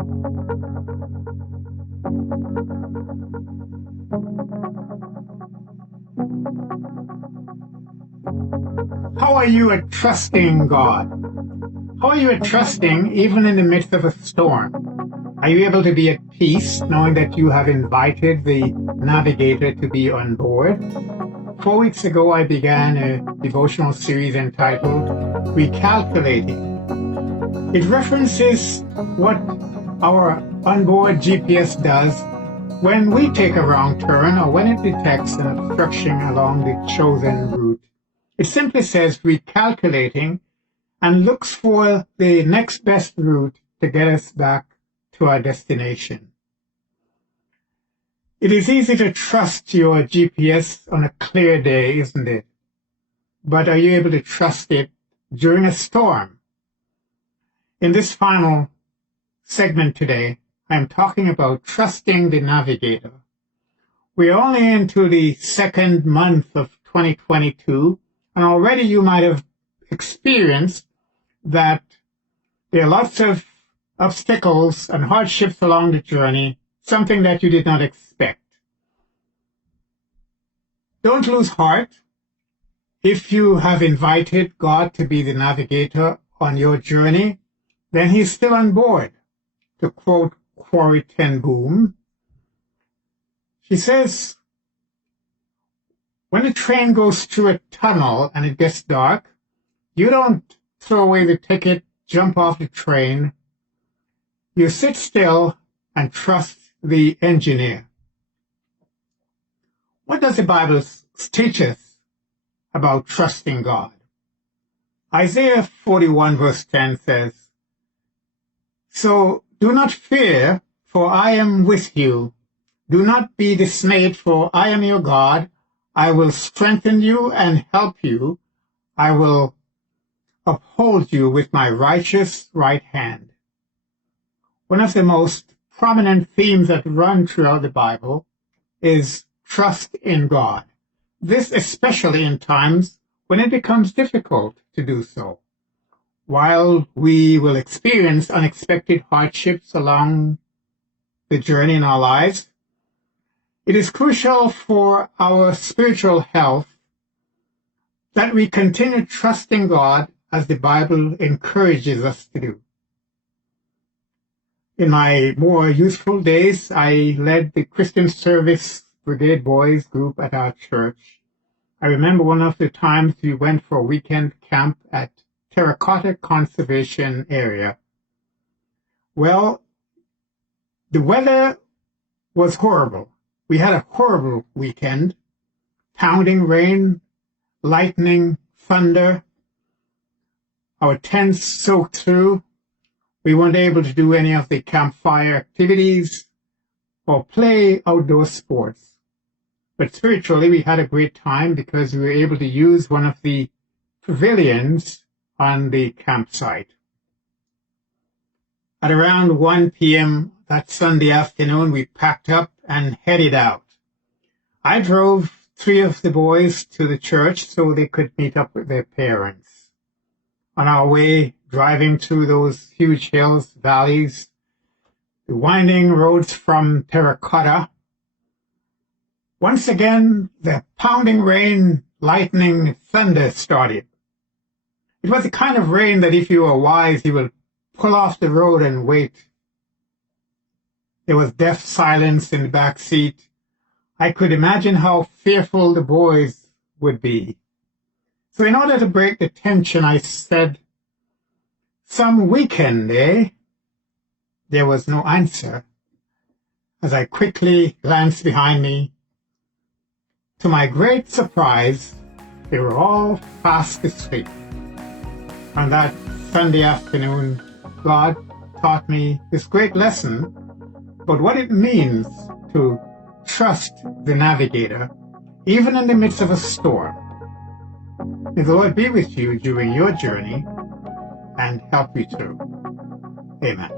How are you at trusting God? How are you at trusting even in the midst of a storm? Are you able to be at peace knowing that you have invited the Navigator to be on board? 4 weeks ago, I began a devotional series entitled Recalculating. It references what our onboard GPS does when we take a wrong turn or when it detects an obstruction along the chosen route. It simply says recalculating and looks for the next best route to get us back to our destination. It is easy to trust your GPS on a clear day, isn't it? But are you able to trust it during a storm? In this final segment today, I'm talking about trusting the Navigator. We're only into the second month of 2022, and already you might have experienced that there are lots of obstacles and hardships along the journey, something that you did not expect. Don't lose heart. If you have invited God to be the navigator on your journey, then He's still on board. To quote Corrie ten Boom, she says, when a train goes through a tunnel and it gets dark, you don't throw away the ticket, jump off the train. You sit still and trust the engineer. What does the Bible teach us about trusting God? Isaiah 41 verse 10 says, "So do not fear, for I am with you. Do not be dismayed, for I am your God. I will strengthen you and help you. I will uphold you with my righteous right hand." One of the most prominent themes that run throughout the Bible is trust in God. This especially in times when it becomes difficult to do so. While we will experience unexpected hardships along the journey in our lives, it is crucial for our spiritual health that we continue trusting God as the Bible encourages us to do. In my more youthful days, I led the Christian Service Brigade Boys group at our church. I remember one of the times we went for a weekend camp at Terracotta Conservation Area. Well, the weather was horrible. We had a horrible weekend. Pounding rain, lightning, thunder. Our tents soaked through. We weren't able to do any of the campfire activities or play outdoor sports. But spiritually, we had a great time because we were able to use one of the pavilions on the campsite. At around 1 p.m. that Sunday afternoon, we packed up and headed out. I drove 3 of the boys to the church so they could meet up with their parents. On our way, driving through those huge hills, valleys, the winding roads from Terracotta, once again, the pounding rain, lightning, thunder started. It was the kind of rain that if you were wise, you would pull off the road and wait. There was deaf silence in the back seat. I could imagine how fearful the boys would be. So in order to break the tension, I said, "Some weekend, eh?" There was no answer. As I quickly glanced behind me, to my great surprise, they were all fast asleep. On that Sunday afternoon, God taught me this great lesson about what it means to trust the Navigator, even in the midst of a storm. May the Lord be with you during your journey and help you through. Amen.